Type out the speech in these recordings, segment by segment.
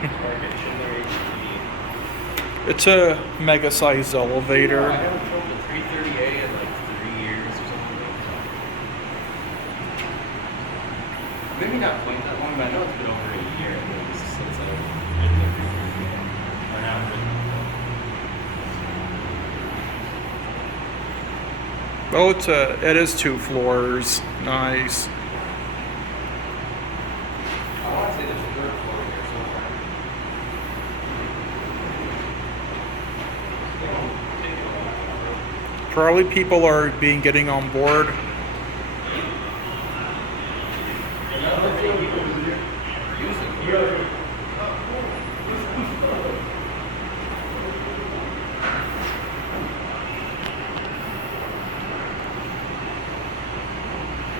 Target Schindler HP. It's a mega-sized elevator. I haven't drove the 330A in like 3 years or something like that. Maybe not quite that long, but I know it's been over a year at least since I've ridden the 330A. Or now I've ridden Oh, it is 2 floors. Nice. I want to say there's a third floor here somewhere. Probably people are getting on board. Another thing you can use it here.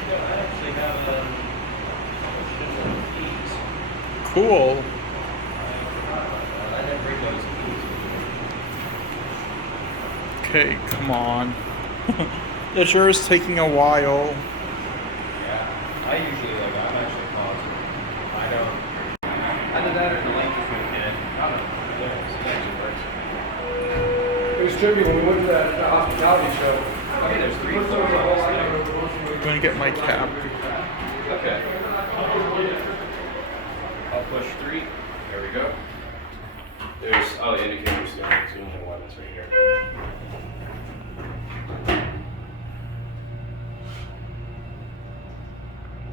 Yeah, I actually have Schindler keys. Cool. I didn't bring those keys. Okay, come on. It sure is taking a while. Yeah, I usually I'm actually positive. I don't. Either that or the link is going to get it. I don't know. Yeah, it actually works. It was trippy when we went to that hospitality show. Okay, there's 3 First there was a whole lot floors. I'm going to get my cap. Okay. I'll push 3. There we go. There's, the indicator's the only one that's right here.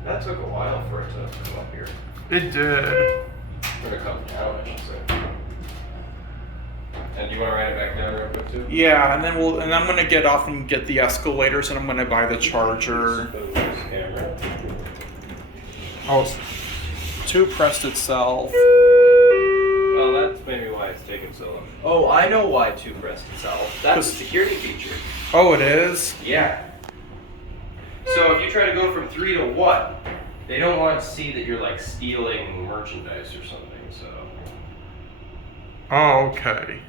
That took a while for it to come up here. It did. Or to come down, I should say. And do you want to write it back down real quick too? Yeah, and then I'm gonna get off and get the escalators, and I'm gonna buy the charger. Camera. Oh, 2 pressed itself. Well, that's maybe why it's taking so long. Oh, I know why 2 pressed itself. That's a security feature. Oh, it is? Yeah. So if you try to go from 3 to 1, they don't want to see that you're like stealing merchandise or something. So. Oh, okay.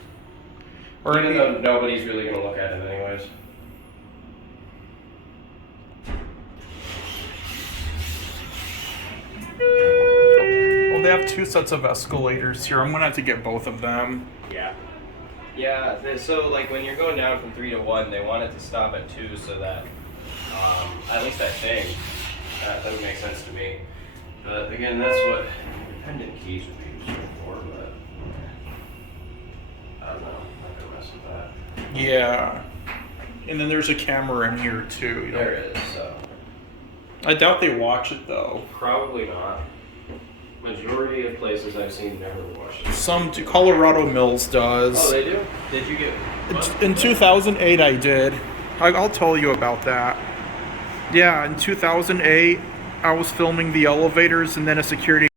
Or Even though nobody's really going to look at it anyways. Well, they have 2 sets of escalators here. I'm gonna have to get both of them. Yeah. Yeah, so like when you're going down from 3 to 1, they want it to stop at 2 so that, at least I think, that would make sense to me. But again, that's what independent keys would be used for, but I don't know. I'm not going to mess with that. Yeah. And then there's a camera in here too. There is, so. I doubt they watch it though. Probably not. Majority of places I've seen never watch it. Some Colorado Mills does. Oh, they do? Did you get what? In 2008 I did. I'll tell you about that. Yeah, in 2008 I was filming the elevators, and then a security